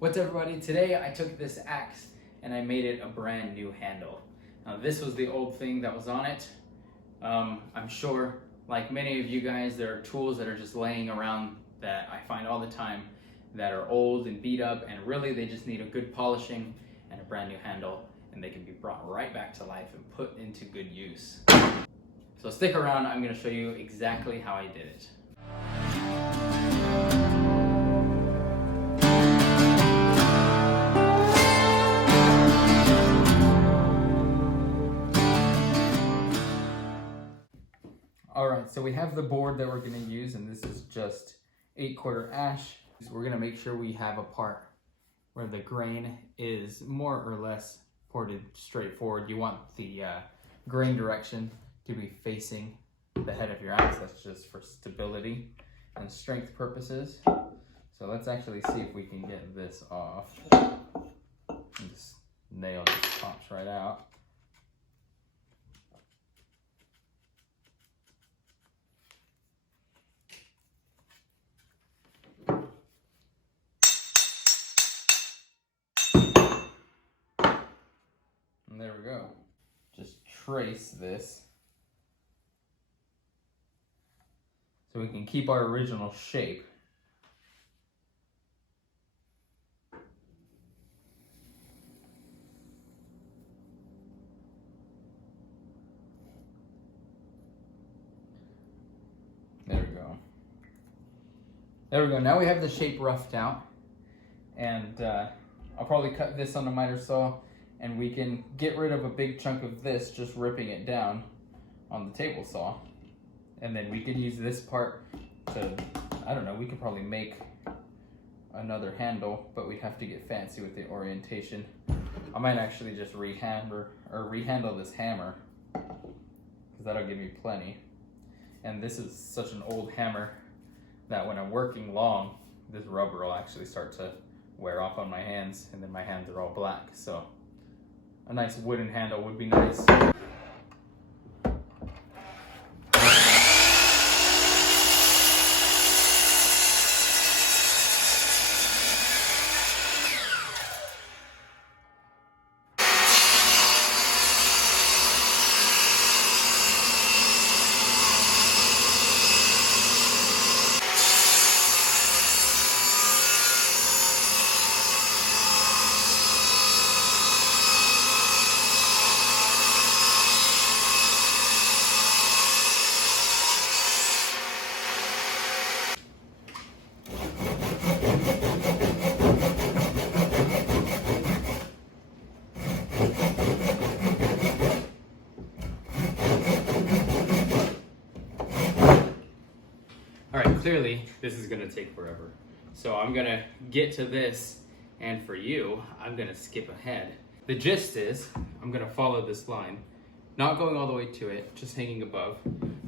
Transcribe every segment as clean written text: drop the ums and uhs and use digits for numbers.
What's up, everybody? Today I took this axe and I made it a brand new handle. Now this was the old thing that was on it. I'm sure, like many of you guys, there are tools that are just laying around that I find all the time that are old and beat up, and really they just need a good polishing and a brand new handle, and they can be brought right back to life and put into good use. So stick around, I'm going to show you exactly how I did it. Alright, so we have the board that we're going to use, and this is just 8-quarter ash. So we're going to make sure we have a part where the grain is more or less ported straight forward. You want the grain direction to be facing the head of your axe. That's just for stability and strength purposes. So let's actually see if we can get this off. And this nail just pops right out. And there we go. Just trace this so we can keep our original shape. There we go. There we go. Now we have the shape roughed out, and I'll probably cut this on the miter saw, and we can get rid of a big chunk of this just ripping it down on the table saw. And then we can use this part to, I don't know, we could probably make another handle, but we'd have to get fancy with the orientation. I might actually just rehandle this hammer, because that'll give me plenty. And this is such an old hammer that when I'm working long, this rubber will actually start to wear off on my hands, and then my hands are all black. So a nice wooden handle would be nice. Alright, clearly this is going to take forever. So I'm going to get to this, and for you, I'm going to skip ahead. The gist is, I'm going to follow this line, not going all the way to it, just hanging above.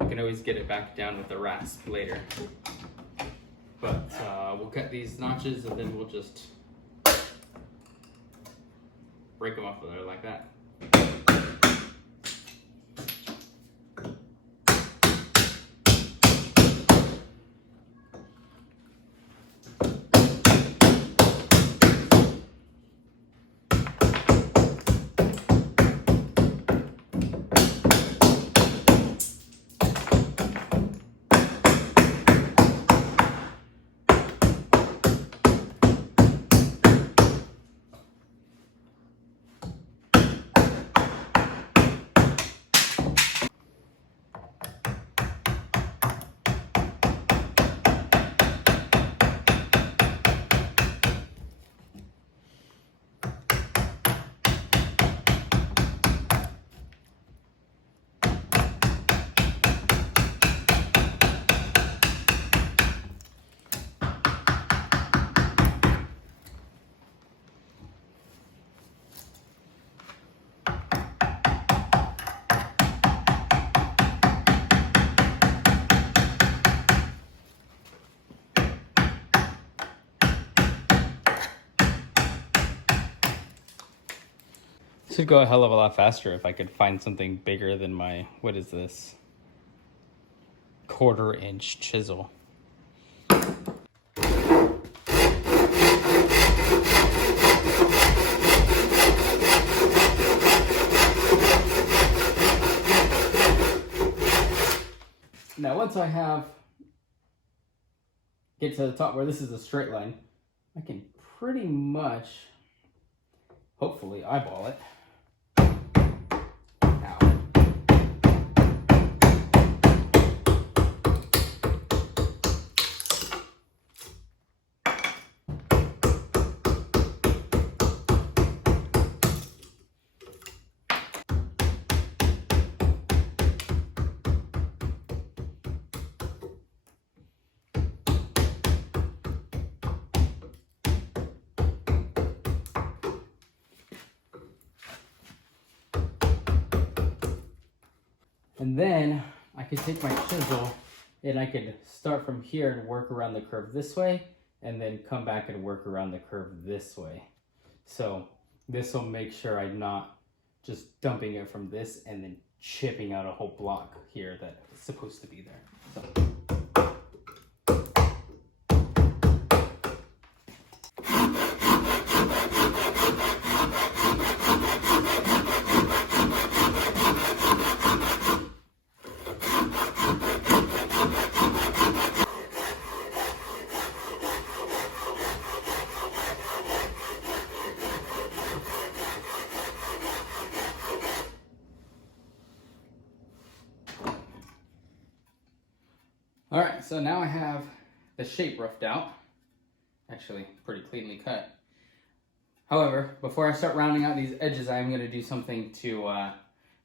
I can always get it back down with the rasp later. But we'll cut these notches, and then we'll just break them off of there like that. This would go a hell of a lot faster if I could find something bigger than my, what is this? 1/4-inch chisel. once I get to the top where this is a straight line, I can pretty much, hopefully, eyeball it. And then I could take my chisel and I could start from here and work around the curve this way, and then come back and work around the curve this way. So this will make sure I'm not just dumping it from this and then chipping out a whole block here that is supposed to be there. So. All right, so now I have the shape roughed out, actually pretty cleanly cut. However, before I start rounding out these edges, I'm going to do something to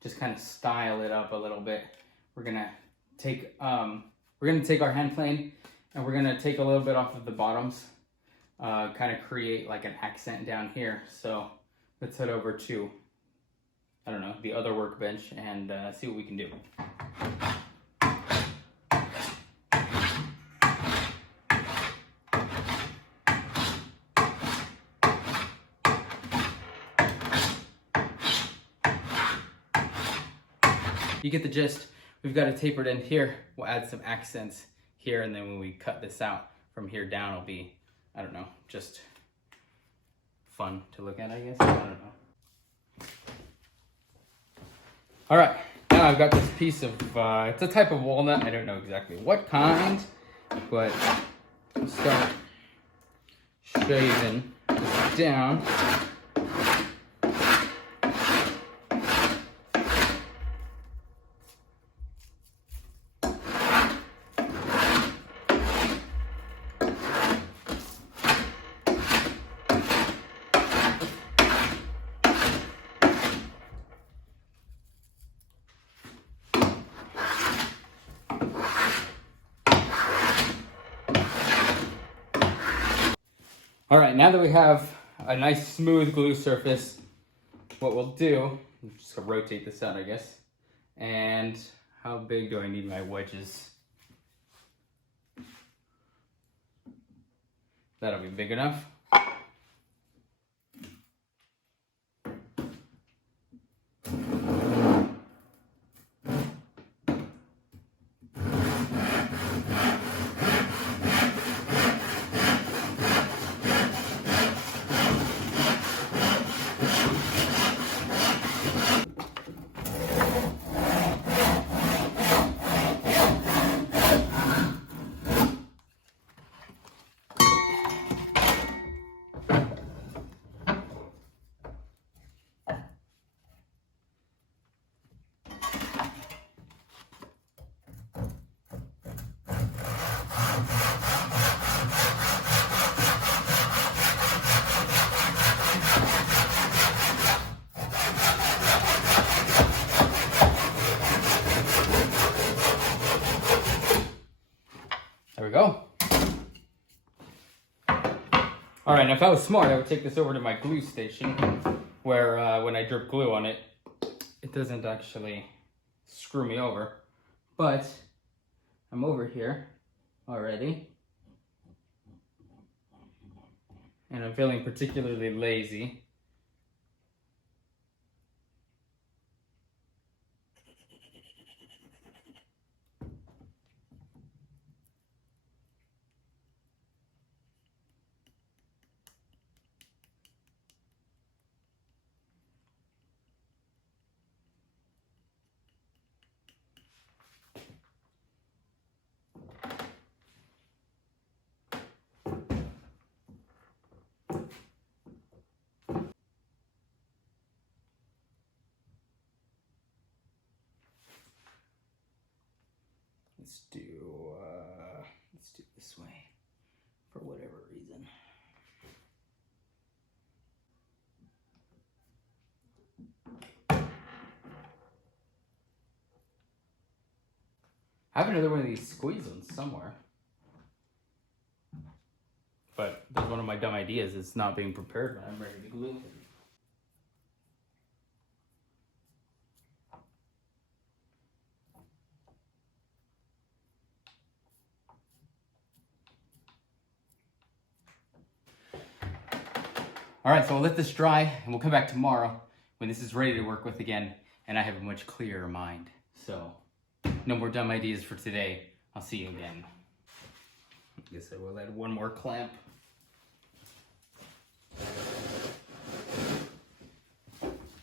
just kind of style it up a little bit. We're going to take our hand plane and we're going to take a little bit off of the bottoms, kind of create like an accent down here. So let's head over to, I don't know, the other workbench and see what we can do. You get the gist. We've got a tapered end here. We'll add some accents here, and then when we cut this out from here down, it'll be, I don't know, just fun to look at, I guess. I don't know. All right, now I've got this piece of, it's a type of walnut. I don't know exactly what kind, but I'll start shaving this down. All right, now that we have a nice smooth glue surface, what we'll do, I'm just gonna rotate this out, I guess. And how big do I need my wedges? That'll be big enough. There we go. All right, now if I was smart, I would take this over to my glue station where when I drip glue on it, it doesn't actually screw me over. But I'm over here already, and I'm feeling particularly lazy. let's do this way for whatever reason. I have another one of these squeeze ones somewhere. But that's one of my dumb ideas. It's not being prepared when I'm ready to glue. All right, so I'll let this dry and we'll come back tomorrow when this is ready to work with again and I have a much clearer mind. So, no more dumb ideas for today. I'll see you again. I guess I will add one more clamp.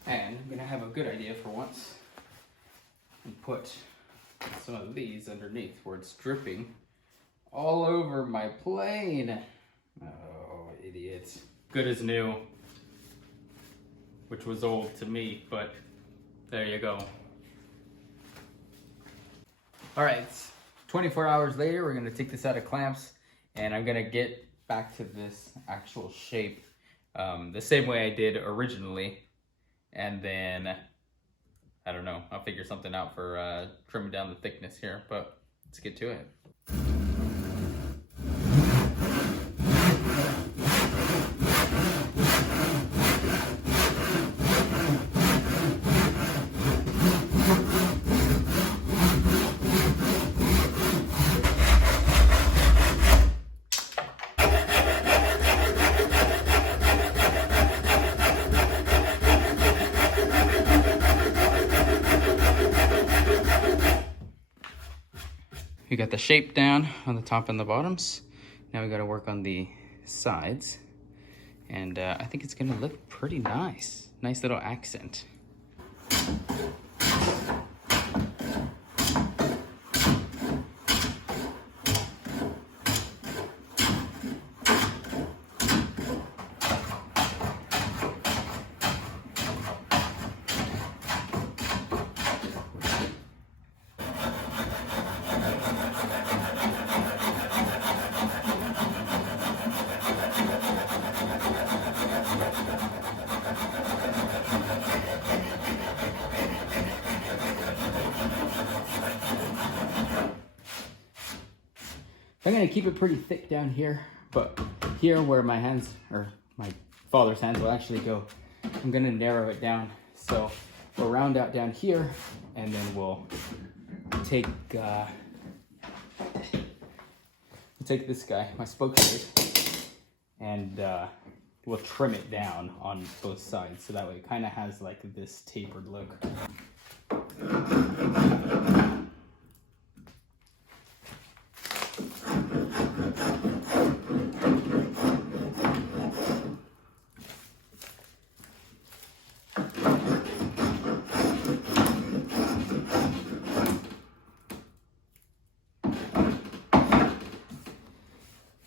And I'm gonna have a good idea for once and put some of these underneath where it's dripping all over my plane. Oh, idiot. Good as new, which was old to me, but there you go. All right, 24 hours later, we're gonna take this out of clamps and I'm gonna get back to this actual shape the same way I did originally. And then, I don't know, I'll figure something out for trimming down the thickness here, but let's get to it. We got the shape down on the top and the bottoms. Now we got to work on the sides. And I think it's gonna look pretty nice. Nice little accent. I'm gonna keep it pretty thick down here, but here where my hands, or my father's hands will actually go, I'm gonna narrow it down. So we'll round out down here, and then we'll take this guy, my spoke blade, and we'll trim it down on both sides, so that way it kind of has like this tapered look.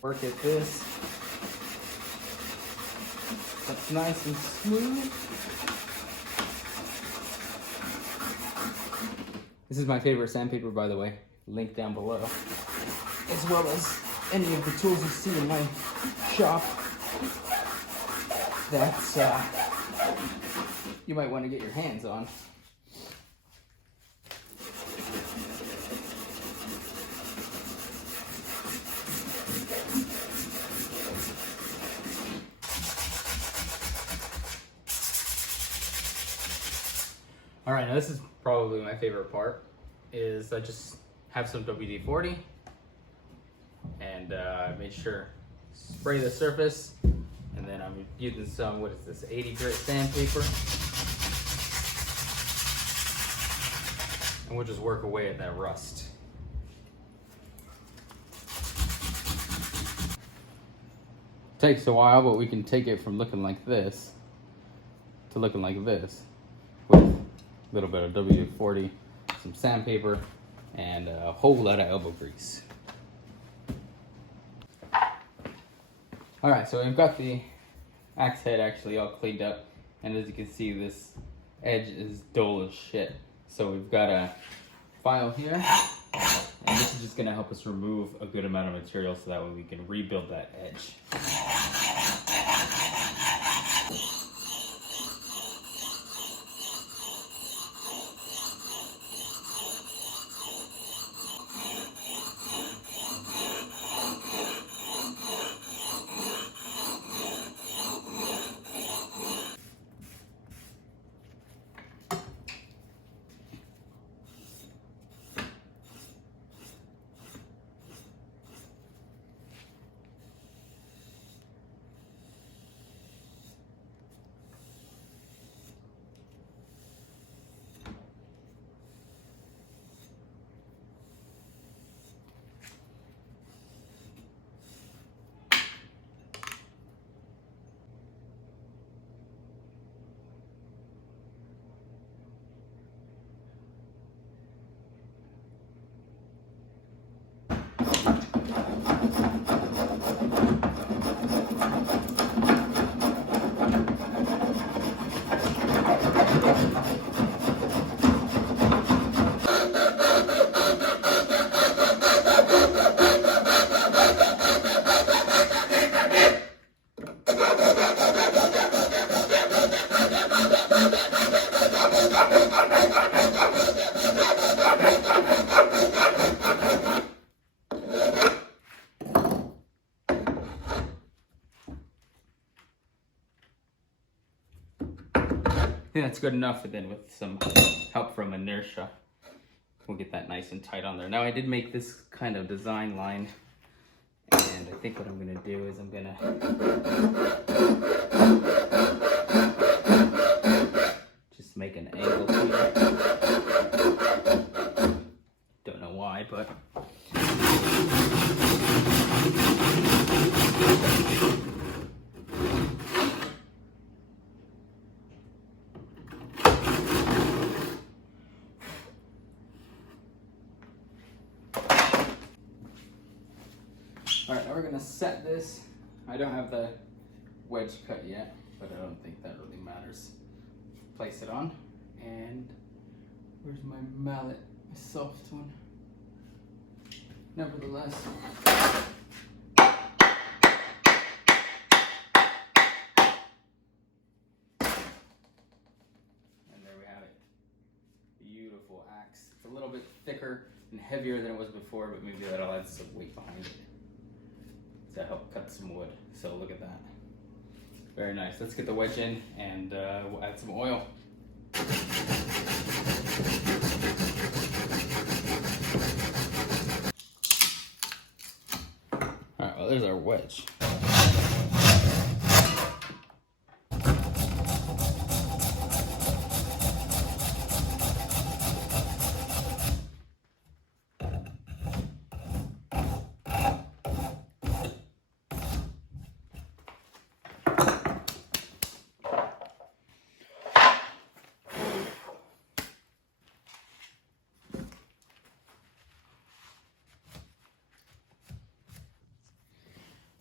Work at this. That's nice and smooth. This is my favorite sandpaper, by the way. Link down below. As well as any of the tools you see in my shop that you might want to get your hands on. All right, now this is probably my favorite part, is I just have some WD-40 and make sure spray the surface, and then I'm using some, what is this, 80 grit sandpaper, and we'll just work away at that rust. Takes a while, but we can take it from looking like this to looking like this with a little bit of WD-40, some sandpaper, and a whole lot of elbow grease. All right, so we've got the axe head actually all cleaned up, and as you can see, this edge is dull as shit. So we've got a file here, And this is just gonna help us remove a good amount of material so that way we can rebuild that edge. I think that's good enough, and then with some help from inertia, we'll get that nice and tight on there. Now I did make this kind of design line, and I think what I'm gonna do is I'm gonna just make an angle here. Don't know why, but alright, now we're gonna set this. I don't have the wedge cut yet, but I don't think that really matters. Place it on, and where's my mallet? My soft one. Nevertheless. And there we have it. Beautiful axe. It's a little bit thicker and heavier than it was before, but maybe that'll add some weight behind it to help cut some wood. So look at that. Very nice. Let's get the wedge in, and we'll add some oil. Alright, well there's our wedge.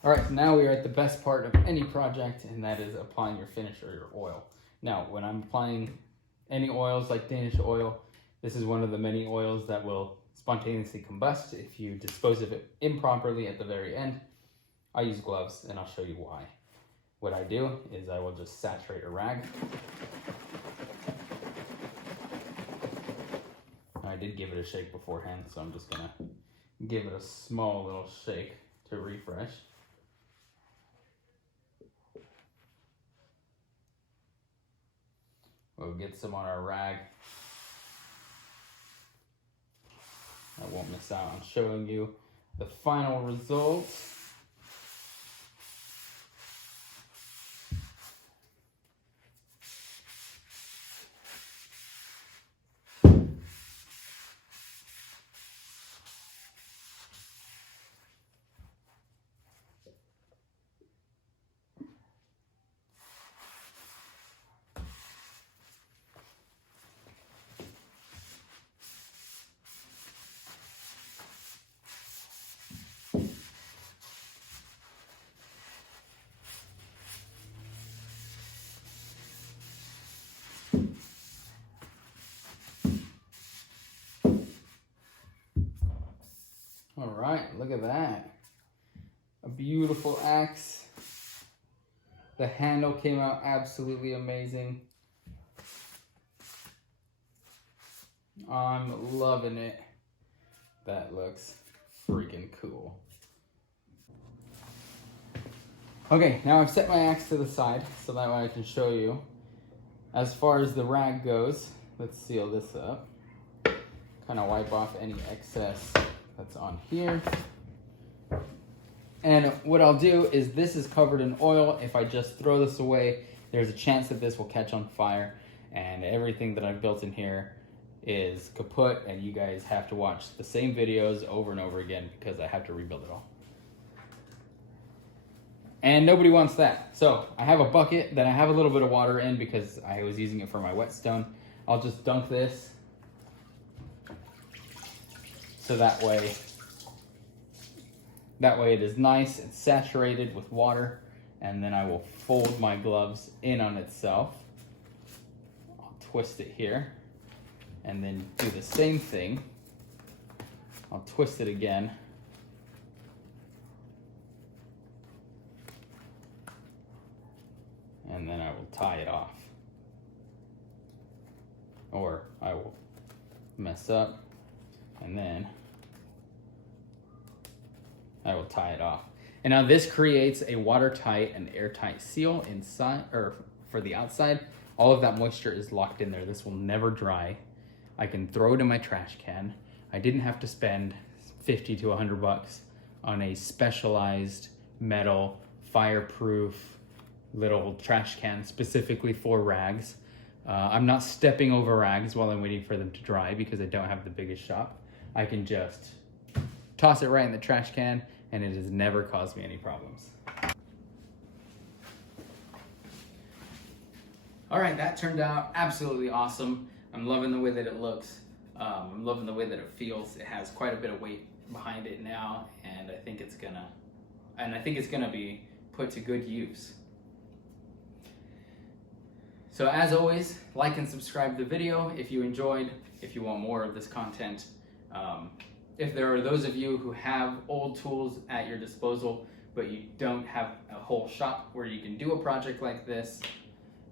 Alright, so now we are at the best part of any project, and that is applying your finish or your oil. Now, when I'm applying any oils like Danish oil, this is one of the many oils that will spontaneously combust if you dispose of it improperly at the very end. I use gloves, and I'll show you why. What I do is I will just saturate a rag. I did give it a shake beforehand, so I'm just gonna give it a small little shake to refresh. We'll get some on our rag. I won't miss out on showing you the final result. look at that. A beautiful axe. The handle came out absolutely amazing. I'm loving it. That looks freaking cool. Okay, now I've set my axe to the side so that way I can show you. As far as the rag goes, let's seal this up. Kind of wipe off any excess that's on here. And what I'll do is, this is covered in oil. If I just throw this away, there's a chance that this will catch on fire and everything that I've built in here is kaput, and you guys have to watch the same videos over and over again because I have to rebuild it all. And nobody wants that. So I have a bucket that I have a little bit of water in because I was using it for my whetstone. I'll just dunk this so that way it is nice and saturated with water, and then I will fold my gloves in on itself. I'll twist it here and then do the same thing. I'll twist it again. And then I will tie it off. Or I will mess up and then I will tie it off. And now this creates a watertight and airtight seal inside, or for the outside. All of that moisture is locked in there. This will never dry. I can throw it in my trash can. I didn't have to spend 50 to 100 bucks on a specialized metal fireproof little trash can specifically for rags. I'm not stepping over rags while I'm waiting for them to dry because I don't have the biggest shop. I can just toss it right in the trash can and it has never caused me any problems. All right, that turned out absolutely awesome. I'm loving the way that it looks. I'm loving the way that it feels. It has quite a bit of weight behind it now, and I think it's gonna be put to good use. So as always, like and subscribe to the video if you enjoyed, if you want more of this content. If there are those of you who have old tools at your disposal, but you don't have a whole shop where you can do a project like this,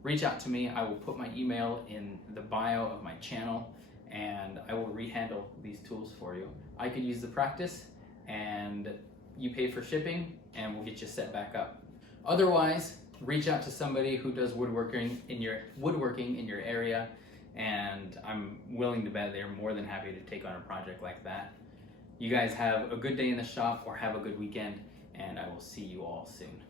reach out to me. I will put my email in the bio of my channel and I will rehandle these tools for you. I could use the practice and you pay for shipping and we'll get you set back up. Otherwise, reach out to somebody who does woodworking in your area, and I'm willing to bet they're more than happy to take on a project like that. You guys have a good day in the shop or have a good weekend, and I will see you all soon.